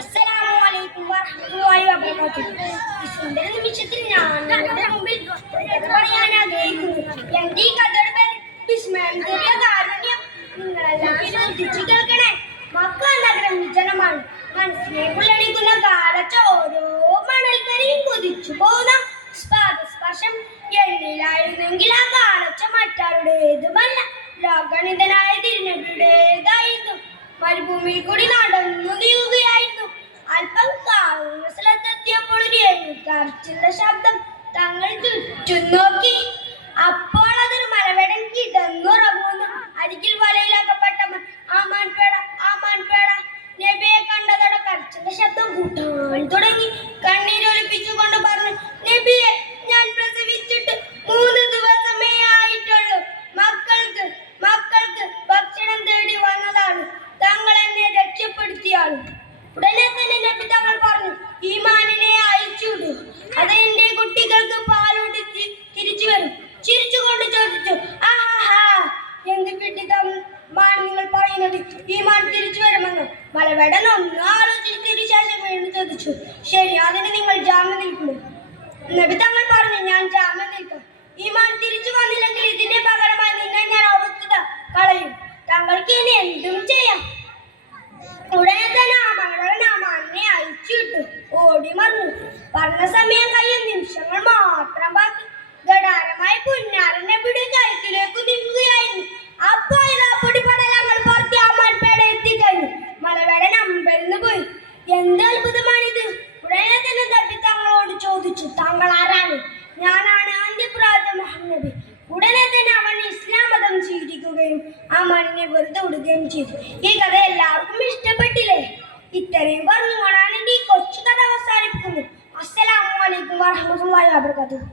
അസ്സലാമു വറഹ്മത്തുള്ളാഹി വബറകാതുഹു. ഈ സുന്ദര നിമിഷത്തിൽ ഞാൻ നിങ്ങളുടെ മുമ്പിൽ പറയാൻ ആഗ്രഹിക്കുന്നു. എന്റെ ഈ കഥയുടെ പേര് വിസ്മയം കാരുണ്യം. നിങ്ങളെല്ലാം ശ്രദ്ധിച്ചു കേൾക്കണേ. മക്ക നഗരം വിജനമാണ്. മനസ്സിനെ പുള്ളടിക്കുന്ന കാലച്ച ഓരോ മണൽക്കരിയും കുതിച്ചു പോകുന്ന സ്പർശം എണ്ണിലായിരുന്നെങ്കിൽ ആ കാലച്ച മറ്റാരുടേതുമല്ല, ലോകണിതനായ തിരുനബിയുടേതായിരുന്നു. മരുഭൂമിയിൽ കൂടി നടന്നു നീങ്ങുകയായിരുന്നു. അല്പം താഴ്ന്ന സ്ഥലത്തെത്തിയപ്പോൾ ഒരു എഴുകാർച്ചിന്റെ ശബ്ദം തങ്ങൾ ചുറ്റും നോക്കി. അപ്പോൾ അതൊരു മലവേടൻ കിടന്നുറങ്ങുന്നു. അരികിൽ വലയിലാക്കപ്പെട്ട ആമാൻപേട നബിയെ കണ്ടതോടെ കരച്ചിന്റെ ശബ്ദം കൂട്ടാൻ തുടങ്ങി. കണ്ണീരൊലിപ്പിച്ചുകൊണ്ട് പറഞ്ഞു, നബിയെ, ഞാൻ പ്രസവിച്ചിട്ട് 3 ദിവസമേ ആയിട്ടുള്ളൂ. മക്കൾക്ക് ഭക്ഷണം തേടി വന്നതാണ്. തങ്ങൾ എന്നെ രക്ഷപ്പെടുത്തിയാലും. ഉടനെ തന്നെ നബി തങ്ങൾ പറഞ്ഞു, ഈ മാനിനെ അയച്ചുവിടൂ. അത് എന്റെ കുട്ടികൾക്ക് പാലൂട്ടി തിരിച്ചു വരും. ചിരിച്ചുകൊണ്ട് ചോദിച്ചു, ആഹാ, എന്ത് കിട്ടിത്തമാണ് നിങ്ങൾ പറയുന്നത്? ഈ മാൻ തിരിച്ചു വരുമെന്ന്? മലവേടൻ ഒന്ന് ആലോചിച്ചതിന് ശേഷം വീണ്ടും ചോദിച്ചു, ശരി, അതിന് നിങ്ങൾ ജാമ്യം നിൽക്കുന്നു. നബി തങ്ങൾ പറഞ്ഞു, ഞാൻ ജാമ്യം നിൽക്കാം. ഈ മാൻ തിരിച്ചു വന്നില്ലെങ്കിൽ ഇതിന്റെ പകരമായി നിങ്ങൾ ഞാൻ അറുത്ത് കളയും. താങ്കൾക്ക് ഇനി എന്തും ചെയ്യാം. ഉടനെ തന്നെ മാനിനെ അയച്ചുവിട്ടു. ഓടി മറന്നു. പറഞ്ഞ സമയം കഴിയും നിമിഷങ്ങൾ മാത്രം ബാക്കി. ഗഡാരമായ പുന്നാരൻ നബിയുടെ കഴുത്തിലേക്ക് നീങ്ങുകയായിരുന്നു. അപ്പോൾ പൊടിപടലങ്ങൾ പുറത്തി ആമാൻപേട എത്തിക്കഴിഞ്ഞു. മലവേടൻ അമ്പരന്ന് പോയി. എന്ത് അത്ഭുതമാണിത്! ഉടനെ തന്നെ നബി തങ്ങളോട് ചോദിച്ചു, താങ്കൾ ആരാണ്? ഞാനാണ് അന്ത്യപ്രവാചകൻ മുഹമ്മദ് നബി. ഉടനെ തന്നെ അവൻ ഇസ്ലാം മതം സ്വീകരിക്കുകയും ആ മണ്ണിനെ വെറുതെ വിടുകയും ചെയ്തു. ഈ കഥ എല്ലാവർക്കും ഇഷ്ടപ്പെട്ടില്ലേ? ഇത്രയും പറഞ്ഞുകൊണ്ടാണ് ഈ കൊച്ചു കഥ അവസാനിപ്പിക്കുന്നത്. അസ്സലാമു അലൈക്കും വറഹ്മത്തുള്ളാഹി വബറകാതുഹു.